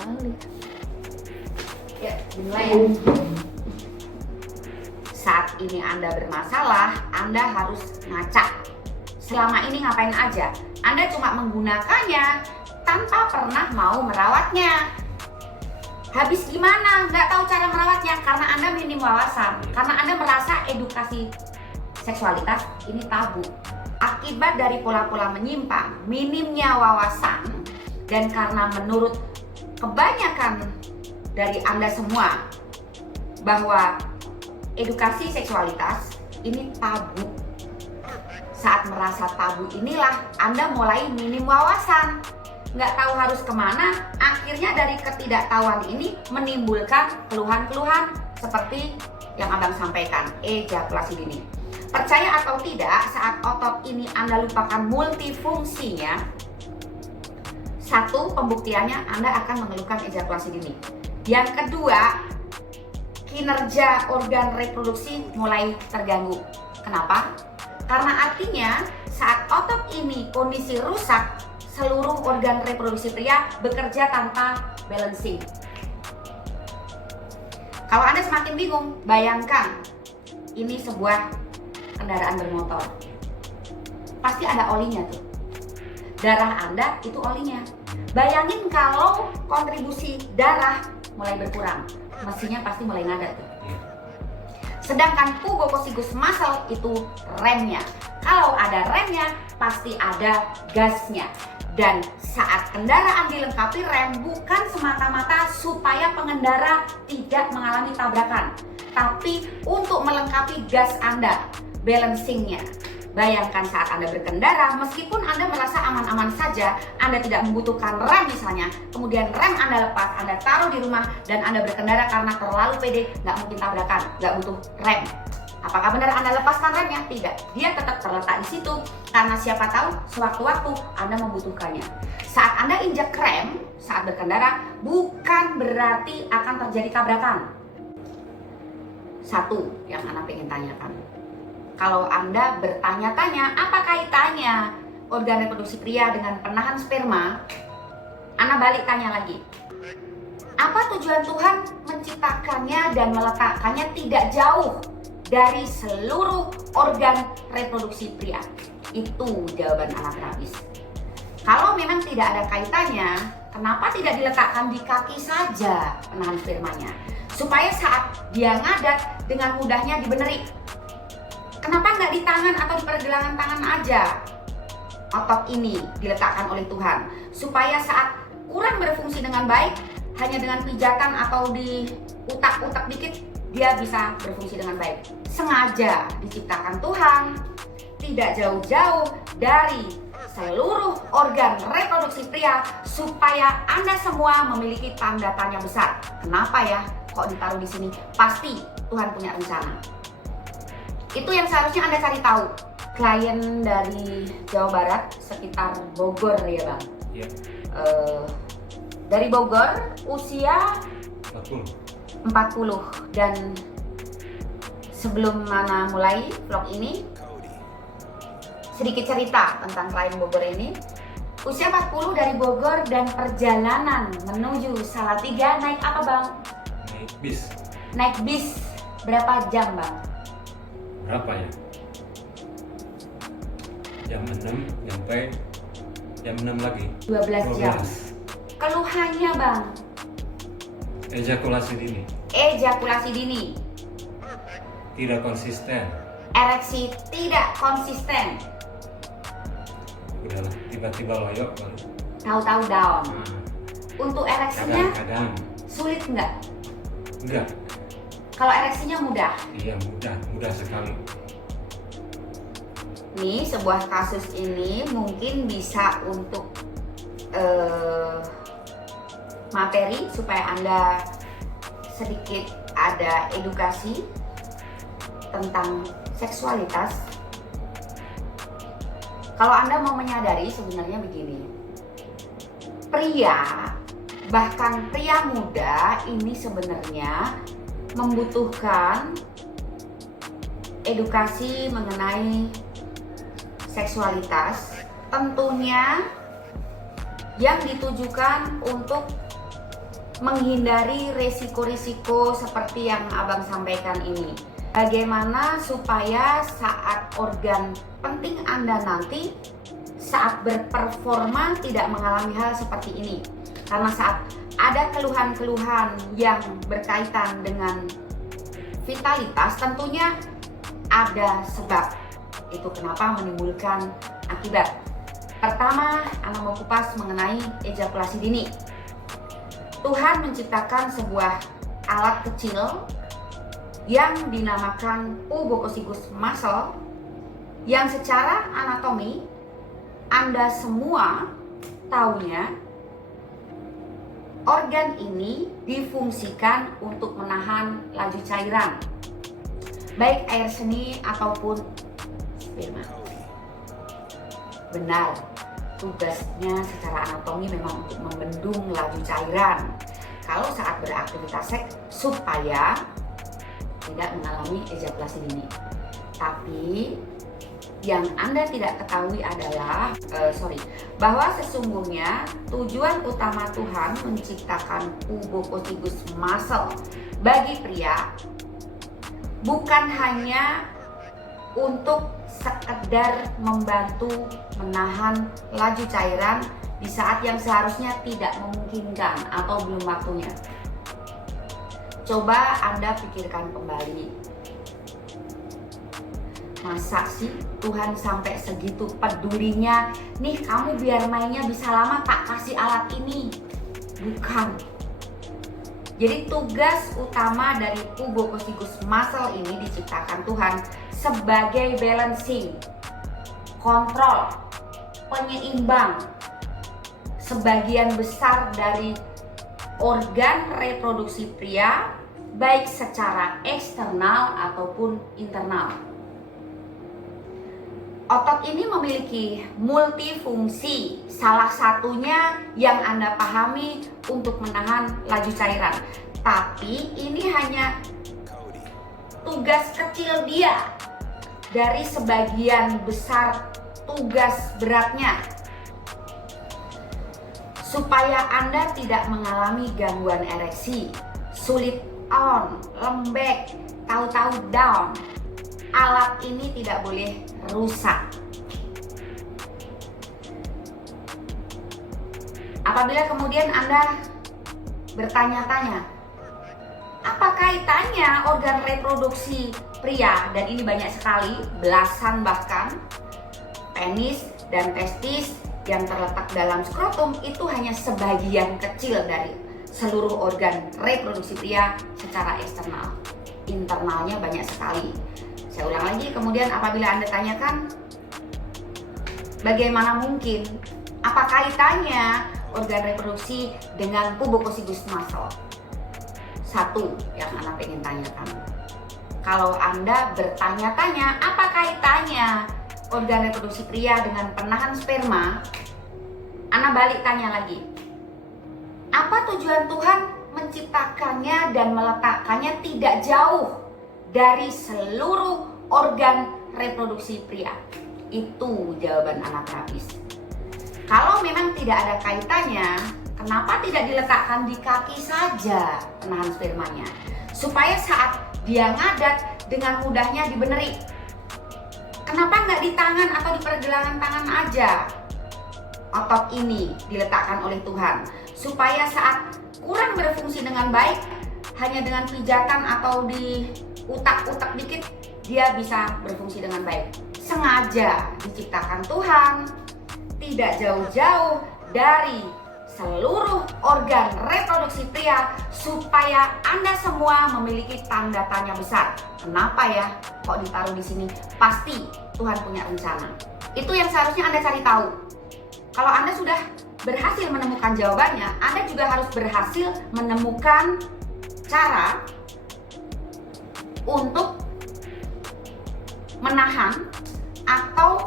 kali. Ya, dimulai ya. Saat ini Anda bermasalah, Anda harus ngaca. Selama ini ngapain aja? Anda cuma menggunakannya tanpa pernah mau merawatnya. Habis gimana? Nggak tahu cara merawatnya karena Anda minim wawasan. Karena Anda merasa edukasi seksualitas ini tabu. Akibat dari pola-pola menyimpang, minimnya wawasan, dan karena menurut kebanyakan dari Anda semua bahwa edukasi seksualitas ini tabu. Saat merasa tabu inilah Anda mulai minim wawasan, nggak tahu harus kemana. Akhirnya dari ketidaktahuan ini menimbulkan keluhan-keluhan seperti yang Abang sampaikan, ejakulasi dini. Percaya atau tidak, saat otot ini Anda lupakan multifungsinya, satu, pembuktiannya Anda akan mengeluhkan ejakulasi dini. Yang kedua, kinerja organ reproduksi mulai terganggu. Kenapa? Karena artinya saat otot ini kondisi rusak, seluruh organ reproduksi pria bekerja tanpa balancing. Kalau Anda semakin bingung, bayangkan ini sebuah kendaraan bermotor. Pasti ada olinya tuh. Darah Anda itu olinya. Bayangin kalau kontribusi darah mulai berkurang, mesinnya pasti mulai ngadat tuh. Sedangkan pubococcygus muscle itu remnya. Kalau ada remnya, pasti ada gasnya. Dan saat kendaraan dilengkapi rem bukan semata-mata supaya pengendara tidak mengalami tabrakan, tapi untuk melengkapi gas Anda, balancingnya. Bayangkan saat Anda berkendara, meskipun Anda merasa aman-aman saja, Anda tidak membutuhkan rem misalnya, kemudian rem Anda lepas, Anda taruh di rumah, dan Anda berkendara karena terlalu pede, nggak mungkin tabrakan, nggak butuh rem. Apakah benar Anda lepaskan remnya? Tidak, dia tetap terletak di situ, karena siapa tahu sewaktu-waktu Anda membutuhkannya. Saat Anda injak rem saat berkendara, bukan berarti akan terjadi tabrakan. Satu yang Anda pengen tanyakan. Kalau Anda bertanya-tanya apa kaitannya organ reproduksi pria dengan penahan sperma, Anda balik tanya lagi. Apa tujuan Tuhan menciptakannya dan meletakkannya tidak jauh dari seluruh organ reproduksi pria? Itu jawaban anak terapis. Kalau memang tidak ada kaitannya, kenapa tidak diletakkan di kaki saja penahan spermanya? Supaya saat dia ngadat dengan mudahnya dibeneri. Kenapa nggak di tangan atau di pergelangan tangan aja? Otot ini diletakkan oleh Tuhan supaya saat kurang berfungsi dengan baik, hanya dengan pijatan atau di utak-utak dikit, dia bisa berfungsi dengan baik. Sengaja diciptakan Tuhan, tidak jauh-jauh dari seluruh organ reproduksi pria supaya Anda semua memiliki tanda tanya besar. Kenapa ya kok ditaruh di sini? Pasti Tuhan punya rencana. Itu yang seharusnya Anda cari tahu. Klien dari Jawa Barat sekitar Bogor ya Bang? Iya. Dari Bogor, usia 40. Dan sebelum Mana mulai vlog ini, sedikit cerita tentang klien Bogor ini. Usia 40 dari Bogor dan perjalanan menuju Salatiga naik apa Bang? Naik bis. Naik bis berapa jam Bang? Berapa ya? Jam 6 sampai jam 6 lagi. 12 jam. Keluhannya Bang? Ejakulasi dini. Ejakulasi dini. Tidak konsisten. Ereksi tidak konsisten. Udahlah, tiba-tiba loyok baru. Tahu-tahu down. Nah, Untuk ereksinya kadang-kadang sulit nggak? enggak. Kalau ereksinya mudah. Iya, mudah sekali. Nih sebuah kasus ini mungkin bisa untuk materi supaya Anda sedikit ada edukasi tentang seksualitas. Kalau Anda mau menyadari sebenarnya begini, pria, bahkan pria muda ini sebenarnya membutuhkan edukasi mengenai seksualitas, tentunya yang ditujukan untuk menghindari resiko-risiko seperti yang Abang sampaikan ini. Bagaimana supaya saat organ penting Anda nanti saat berperforma tidak mengalami hal seperti ini. Karena saat ada keluhan-keluhan yang berkaitan dengan vitalitas, tentunya ada sebab. Itu kenapa menimbulkan akibat. Pertama, Anda mau kupas mengenai ejakulasi dini. Tuhan menciptakan sebuah alat kecil yang dinamakan pubococcygus muscle yang secara anatomi Anda semua taunya organ ini difungsikan untuk menahan laju cairan baik air seni ataupun sperma. Benar, tugasnya secara anatomi memang untuk membendung laju cairan kalau saat beraktivitas seks supaya tidak mengalami ejakulasi dini. Tapi yang Anda tidak ketahui adalah bahwa sesungguhnya tujuan utama Tuhan menciptakan pubococcygus muscle bagi pria bukan hanya untuk sekedar membantu menahan laju cairan di saat yang seharusnya tidak memungkinkan atau belum waktunya. Coba Anda pikirkan kembali. Masa sih Tuhan sampai segitu pedulinya, nih kamu biar mainnya bisa lama tak kasih alat ini? Bukan. Jadi tugas utama dari pubococcygus muscle ini diciptakan Tuhan sebagai balancing, kontrol, penyeimbang sebagian besar dari organ reproduksi pria baik secara eksternal ataupun internal. Otot ini memiliki multifungsi, salah satunya yang Anda pahami untuk menahan laju cairan. Tapi ini hanya tugas kecil dia dari sebagian besar tugas beratnya. Supaya Anda tidak mengalami gangguan ereksi, sulit on, lembek, tahu-tahu down, alat ini tidak boleh rusak. Apabila kemudian Anda bertanya-tanya, apa kaitannya organ reproduksi pria, dan ini banyak sekali, belasan bahkan, penis dan testis yang terletak dalam skrotum itu hanya sebagian kecil dari seluruh organ reproduksi pria secara eksternal. Internalnya banyak sekali. Saya ulang lagi, kemudian apabila Anda tanyakan, bagaimana mungkin, apa kaitannya organ reproduksi dengan pubococcygus muscle? Satu yang Anda ingin tanyakan, kalau Anda bertanya-tanya apa kaitannya organ reproduksi pria dengan penahan sperma, Anda balik tanya lagi, apa tujuan Tuhan menciptakannya dan meletakkannya tidak jauh dari seluruh organ reproduksi pria? Itu jawaban anak terapis. Kalau memang tidak ada kaitannya, kenapa tidak diletakkan di kaki saja penahan spermanya? Supaya saat dia ngadat dengan mudahnya dibeneri. Kenapa nggak di tangan atau di pergelangan tangan aja? Otot ini diletakkan oleh Tuhan supaya saat kurang berfungsi dengan baik, hanya dengan pijatan atau di utak-utak dikit, dia bisa berfungsi dengan baik. Sengaja diciptakan Tuhan, tidak jauh-jauh dari seluruh organ reproduksi pria, supaya Anda semua memiliki tanda tanya besar. Kenapa ya kok ditaruh di sini? Pasti Tuhan punya rencana. Itu yang seharusnya Anda cari tahu. Kalau Anda sudah berhasil menemukan jawabannya, Anda juga harus berhasil menemukan cara untuk menahan atau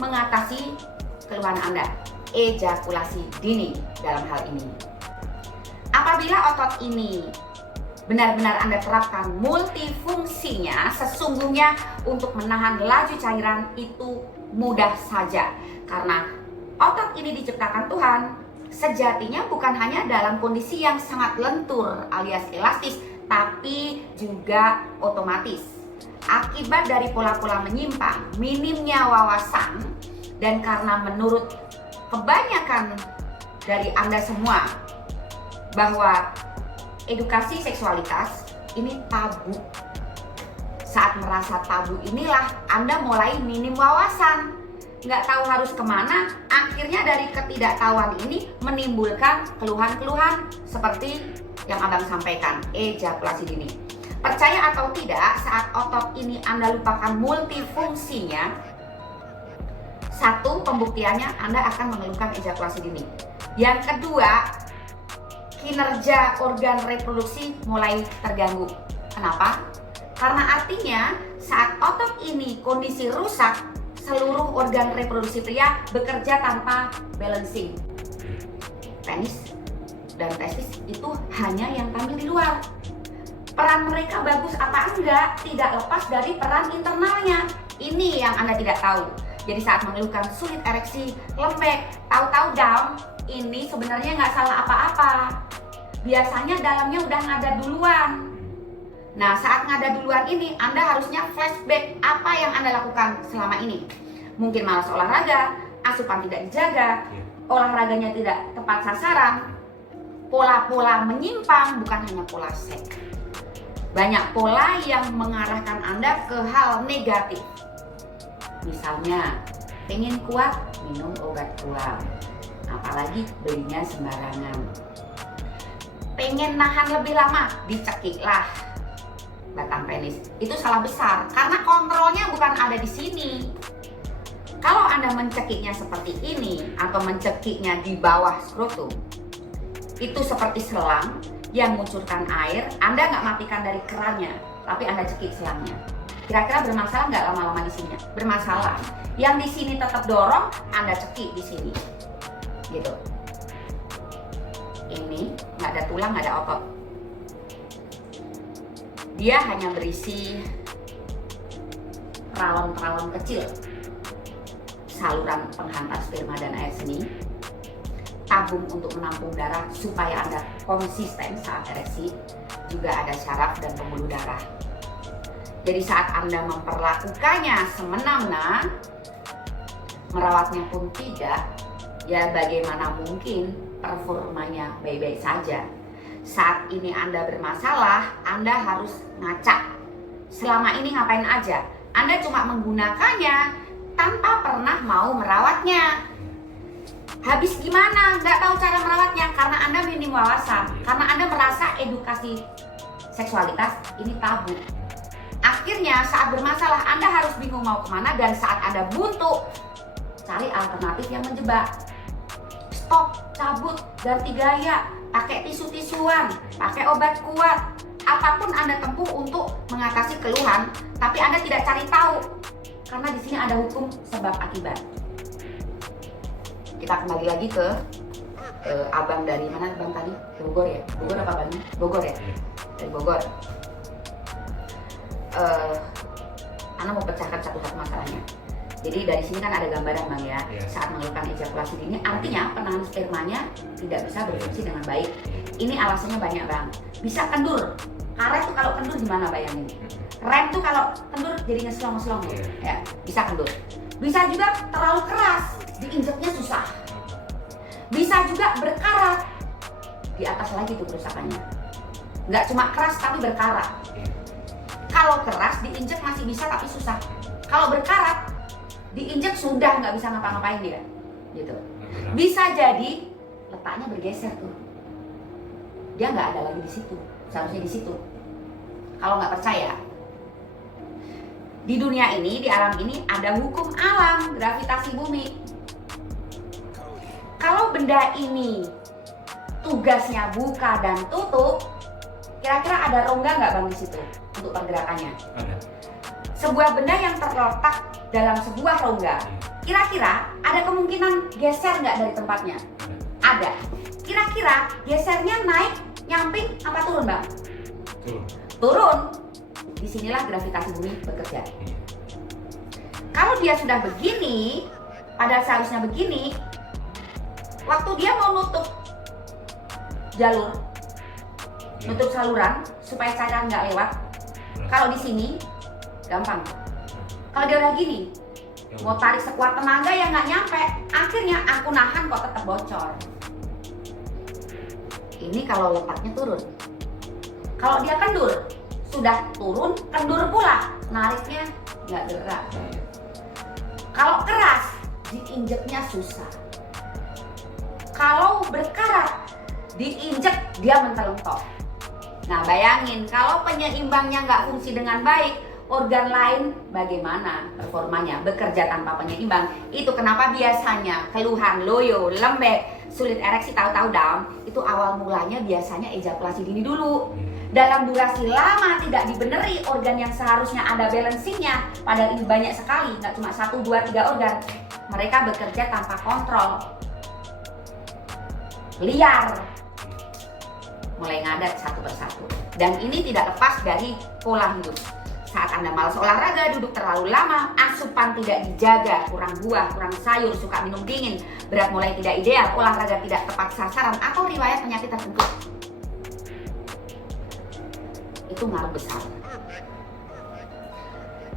mengatasi keluhan Anda, ejakulasi dini dalam hal ini. Apabila otot ini benar-benar Anda terapkan multifungsinya, sesungguhnya untuk menahan laju cairan itu mudah saja. Karena otot ini diciptakan Tuhan sejatinya bukan hanya dalam kondisi yang sangat lentur alias elastis, tapi juga otomatis. Akibat dari pola-pola menyimpang, minimnya wawasan, dan karena menurut kebanyakan dari Anda semua bahwa edukasi seksualitas ini tabu. Saat merasa tabu inilah Anda mulai minim wawasan, nggak tahu harus kemana. Akhirnya dari ketidaktahuan ini menimbulkan keluhan-keluhan seperti yang Abang sampaikan, ejakulasi dini. Percaya atau tidak, saat otot ini Anda lupakan multifungsinya, satu, pembuktiannya Anda akan mengeluhkan ejakulasi dini. Yang kedua, kinerja organ reproduksi mulai terganggu. Kenapa? Karena artinya saat otot ini kondisi rusak, seluruh organ reproduksi pria bekerja tanpa balancing. Penis dan testis itu hanya yang tampil di luar. Peran mereka bagus apa enggak tidak lepas dari peran internalnya. Ini yang Anda tidak tahu. Jadi saat mengeluhkan sulit ereksi, lembek, tahu-tahu down, ini sebenarnya nggak salah apa-apa. Biasanya dalamnya udah ngada duluan. Nah, saat ngada duluan ini Anda harusnya flashback apa yang Anda lakukan selama ini. Mungkin malas olahraga, asupan tidak dijaga, olahraganya tidak tepat sasaran, pola-pola menyimpang, bukan hanya pola seks. Banyak pola yang mengarahkan Anda ke hal negatif. Misalnya, pengen kuat, minum obat kuat. Apalagi belinya sembarangan. Pengen nahan lebih lama, dicekiklah batang penis. Itu salah besar, karena kontrolnya bukan ada di sini. Kalau Anda mencekiknya seperti ini, atau mencekiknya di bawah skrotum, itu seperti selang yang mengucurkan air. Anda nggak matikan dari kerannya, tapi Anda cekik selangnya. Kira-kira bermasalah nggak lama-lama di sini? Bermasalah. Yang di sini tetap dorong, Anda cekik di sini, gitu. Ini nggak ada tulang, nggak ada otot. Dia hanya berisi peralon-peralon kecil, saluran penghantar sperma dan air seni, tabung untuk menampung darah supaya Anda konsisten saat ereksi, juga ada syaraf dan pembuluh darah. Jadi saat Anda memperlakukannya semena-mena, merawatnya pun tidak, ya bagaimana mungkin performanya baik-baik saja. Saat ini Anda bermasalah, Anda harus ngacak. Selama ini ngapain aja? Anda cuma menggunakannya tanpa pernah mau merawatnya. Habis gimana? Nggak tahu cara merawatnya karena Anda minim wawasan. Karena Anda merasa edukasi seksualitas ini tabu. Akhirnya saat bermasalah Anda harus bingung mau kemana, dan saat Anda buntu, cari alternatif yang menjebak. Stop, cabut, ganti gaya, pakai tisu-tisuan, pakai obat kuat. Apapun Anda tempuh untuk mengatasi keluhan, tapi Anda tidak cari tahu. Karena di sini ada hukum sebab akibat. Kita kembali lagi ke abang dari mana bang tadi? Bogor ya? Bogor apa bang? Bogor ya? Dari Bogor. Anda mau pecahkan satu-satu masalahnya. Jadi dari sini kan ada gambaran bang ya. Saat mengeluhkan ejakulasi dini, artinya penahan spermanya tidak bisa berfungsi dengan baik. Ini alasannya banyak bang. Bisa kendur. Karet tuh kalau kendur gimana bayangin? Rem tuh kalau kendur jadi ngeslong-ngeslong ya. Bisa kendur. Bisa juga terlalu keras, diinjeknya susah. Bisa juga berkarat. Di atas lagi tuh kerusakannya. Nggak cuma keras tapi berkarat. Kalau keras diinjek masih bisa tapi susah. Kalau berkarat diinjek sudah nggak bisa ngapa-ngapain dia, gitu. Bisa jadi letaknya bergeser tuh. Dia nggak ada lagi di situ, seharusnya di situ. Kalau nggak percaya, di dunia ini, di alam ini ada hukum alam, gravitasi bumi. Kalau benda ini tugasnya buka dan tutup, kira-kira ada rongga nggak bang di situ untuk pergerakannya? Ada. Sebuah benda yang terletak dalam sebuah rongga, kira-kira ada kemungkinan geser nggak dari tempatnya? Ada. Kira-kira gesernya naik, nyamping, apa turun bang? Turun. Disinilah gravitasi bumi bekerja. Kalau dia sudah begini, padahal seharusnya begini, waktu dia mau nutup jalur, nutup saluran supaya cairan nggak lewat. Kalau di sini gampang. Kalau dia udah gini, mau tarik sekuat tenaga ya nggak nyampe. Akhirnya aku nahan kok tetap bocor. Ini kalau letaknya turun. Kalau dia kendur, sudah turun, kendur pula, nariknya nggak gerak. Kalau keras, diinjeknya susah. Kalau berkarat, diinjek dia mentelentok. Nah bayangin, kalau penyeimbangnya nggak fungsi dengan baik, organ lain bagaimana performanya? Bekerja tanpa penyeimbang. Itu kenapa biasanya keluhan loyo, lembek, sulit ereksi, tahu-tahu down, itu awal mulanya biasanya ejakulasi dini dulu. Dalam durasi lama tidak dibeneri organ yang seharusnya ada balancingnya, padahal ini banyak sekali, nggak cuma 1, 2, 3 organ. Mereka bekerja tanpa kontrol, liar, mulai ngadat satu persatu. Dan ini tidak lepas dari pola hidup. Saat Anda malas olahraga, duduk terlalu lama, asupan tidak dijaga, kurang buah, kurang sayur, suka minum dingin, berat mulai tidak ideal, olahraga tidak tepat sasaran, atau riwayat penyakit tertentu, itu ngaruh besar.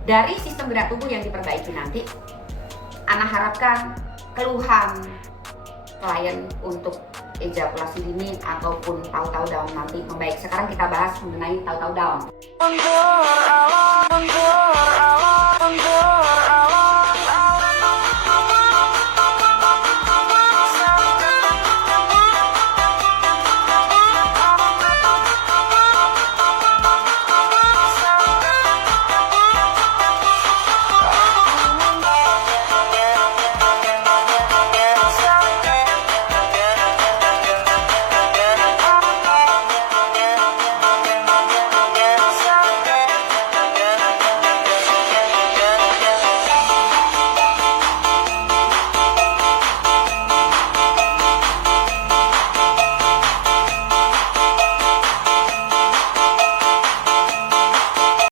Dari sistem gerak tubuh yang diperbaiki nanti, Ana harapkan keluhan klien untuk ejakulasi dini ataupun tahu-tahu down nanti membaik. Sekarang kita bahas mengenai tahu-tahu down.